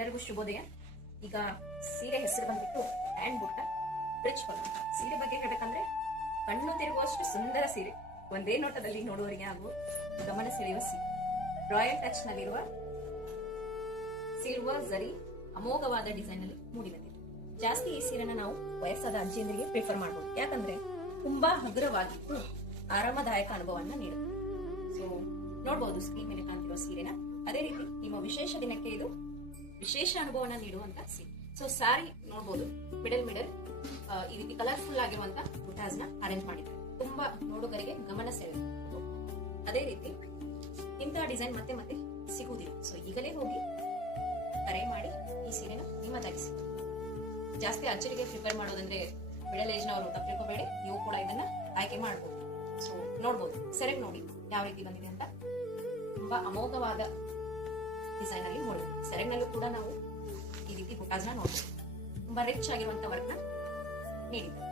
ಎಲ್ಲರಿಗೂ ಶುಭೋದಯ. ಈಗ ಸೀರೆ ಹೆಸರು ಬಂದ್ಬಿಟ್ಟು ಹ್ಯಾಂಡ್ ಬುಟ್ಟ ರಿಚ್ ಪಲ್ಲು. ಸೀರೆ ಬಗ್ಗೆ ಹೇಳ್ಬೇಕಂದ್ರೆ ಕಣ್ಣು ತಿರುಗುವಷ್ಟು ಸುಂದರ ಸೀರೆ, ಒಂದೇ ನೋಟದಲ್ಲಿ ನೋಡುವವರಿಗೆ ಹಾಗೂ ಗಮನ ಸೆಳೆಯುವ ಸೀರೆ. ರಾಯಲ್ ಟಚ್ ನಲ್ಲಿರುವ ಸಿಲ್ವರ್ ಜರಿ ಅಮೋಘವಾದ ಡಿಸೈನ್ ಅಲ್ಲಿ ಮೂಡಿ ಬಂದಿದೆ. ಜಾಸ್ತಿ ಈ ಸೀರೆನ ನಾವು ವಯಸ್ಸಾದ ಅಜ್ಜಿಯಂದಿರಿಗೆ ಪ್ರಿಫರ್ ಮಾಡಬಹುದು, ಯಾಕಂದ್ರೆ ತುಂಬಾ ಹಗುರವಾಗಿದ್ದು ಆರಾಮದಾಯಕ ಅನುಭವವನ್ನ ನೀಡುತ್ತೆ. ಸೊ ನೋಡಬಹುದು ಸ್ಕ್ರೀನ್ ಮೇಲೆ ಕಾಣ್ತಿರುವ ಸೀರೆನ. ಅದೇ ರೀತಿ ನಿಮ್ಮ ವಿಶೇಷ ದಿನಕ್ಕೆ ಇದು ವಿಶೇಷ ಅನುಭವನ ನೀಡುವಂತ ಸೀರೆ. ಸೊ ಸಾರಿ ನೋಡಬಹುದು, ಮಿಡಲ್ ಈ ರೀತಿ ಕಲರ್ಫುಲ್ ಆಗಿರುವಂತ ಬುಟಾಸ್ ನ ಅರೇಂಜ್ ಮಾಡಿದ್ದಾರೆ. ತುಂಬಾ ನೋಡುಗರಿಗೆ ಗಮನ ಸೆಳೆಯುತ್ತೆ. ಅದೇ ರೀತಿ ಇಂತಹ ಡಿಸೈನ್ ಮತ್ತೆ ಮತ್ತೆ ಸಿಗುವುದಿಲ್ಲ. ಸೊ ಈಗಲೇ ಹೋಗಿ ಕರೆ ಮಾಡಿ ಈ ಸೀರೆನ ನಿಮ್ಮದಾಗಿಸಿ. ಜಾಸ್ತಿ ಅಚ್ಚರಿಗೆ ಪ್ರಿಪೇರ್ ಮಾಡೋದಂದ್ರೆ ಮಿಡಲ್ ಏಜ್ ನವರು ತಪ್ಪಿಕೋಬೇಡಿ, ನೀವು ಕೂಡ ಇದನ್ನ ಆಯ್ಕೆ ಮಾಡಬಹುದು. ಸೊ ನೋಡ್ಬೋದು, ಸೆರೆಗ್ ನೋಡಿ ಯಾವ ರೀತಿ ಬಂದಿದೆ ಅಂತ. ತುಂಬಾ ಅಮೋಘವಾದ ಡಿಸೈನ್ ಅಲ್ಲಿ ನೋಡ್ಬೋದು. ಸೆರೆಗ್ನಲ್ಲೂ ಕೂಡ ನಾವು ಈ ರೀತಿ ಬುಟಾಸ್ ನ ನೋಡ್ಬೋದು. ತುಂಬಾ ರಿಚ್ ಆಗಿರುವಂತ ವರ್ಕ್ ನ ನೀಡಿದ್ದಾರೆ.